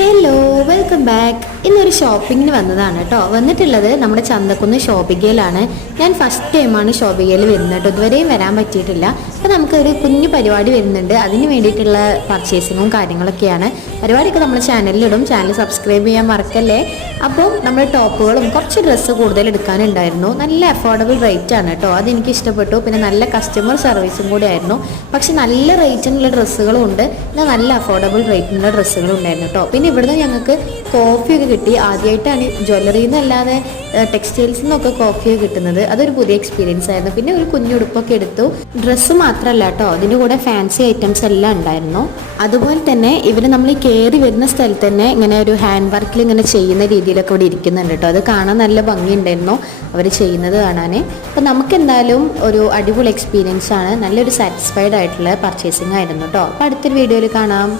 Hello, welcome back. ഇന്നൊരു ഷോപ്പിങ്ങിന് വന്നതാണ് കേട്ടോ. വന്നിട്ടുള്ളത് നമ്മുടെ ചന്തക്കുന്ന് ഷോപ്പിഗയിലാണ്. ഞാൻ ഫസ്റ്റ് ടൈമാണ് ഷോപ്പിഗയിൽ വരുന്നത് കേട്ടോ. ഇതുവരെയും വരാൻ പറ്റിയിട്ടില്ല. അപ്പോൾ നമുക്കൊരു കുഞ്ഞു പരിപാടി വരുന്നുണ്ട്. അതിന് വേണ്ടിയിട്ടുള്ള പർച്ചേസിങ്ങും കാര്യങ്ങളൊക്കെയാണ്. പരിപാടിയൊക്കെ നമ്മുടെ ചാനലിലിടും. ചാനൽ സബ്സ്ക്രൈബ് ചെയ്യാൻ മറക്കല്ലേ. അപ്പോൾ നമ്മുടെ ടോപ്പുകളും കുറച്ച് ഡ്രസ്സ് കൂടുതൽ എടുക്കാനുണ്ടായിരുന്നു. നല്ല അഫോർഡബിൾ റേറ്റ് ആണ് കേട്ടോ. അതെനിക്ക് ഇഷ്ടപ്പെട്ടു. പിന്നെ നല്ല കസ്റ്റമർ സർവീസും കൂടി ആയിരുന്നു. പക്ഷെ നല്ല റേറ്റിനുള്ള ഡ്രസ്സുകളും ഉണ്ട്, പിന്നെ നല്ല അഫോർഡബിൾ റേറ്റിനുള്ള ഡ്രസ്സുകളും ഉണ്ടായിരുന്നു കേട്ടോ. പിന്നെ ഇവിടുന്ന് ഞങ്ങൾക്ക് കോഫിയൊക്കെ കിട്ടി. ആദ്യമായിട്ടാണ് ജ്വല്ലറിയിൽ നിന്നല്ലാതെ ടെക്സ്റ്റൈൽസിൽ നിന്നൊക്കെ കോഫിയൊക്കെ കിട്ടുന്നത്. അതൊരു പുതിയ എക്സ്പീരിയൻസ് ആയിരുന്നു. പിന്നെ ഒരു കുഞ്ഞുടുപ്പൊക്കെ എടുത്തു. ഡ്രസ്സ് മാത്രമല്ല കേട്ടോ, അതിൻ്റെ കൂടെ ഫാൻസി ഐറ്റംസ് എല്ലാം ഉണ്ടായിരുന്നു. അതുപോലെ തന്നെ ഇവർ നമ്മൾ ഈ കയറി വരുന്ന സ്ഥലത്ത് തന്നെ ഇങ്ങനെ ഒരു ഹാൻഡ് വർക്കിൽ ഇങ്ങനെ ചെയ്യുന്ന രീതിയിലൊക്കെ ഇവിടെ ഇരിക്കുന്നുണ്ട് കേട്ടോ. അത് കാണാൻ നല്ല ഭംഗിയുണ്ടായിരുന്നു അവർ ചെയ്യുന്നത് കാണാൻ. അപ്പോൾ നമുക്ക് എന്തായാലും ഒരു അടിപൊളി എക്സ്പീരിയൻസ് ആണ്. നല്ലൊരു സാറ്റിസ്ഫൈഡ് ആയിട്ടുള്ള പർച്ചേസിങ് ആയിരുന്നു കേട്ടോ. അപ്പോൾ അടുത്തൊരു വീഡിയോയിൽ കാണാം.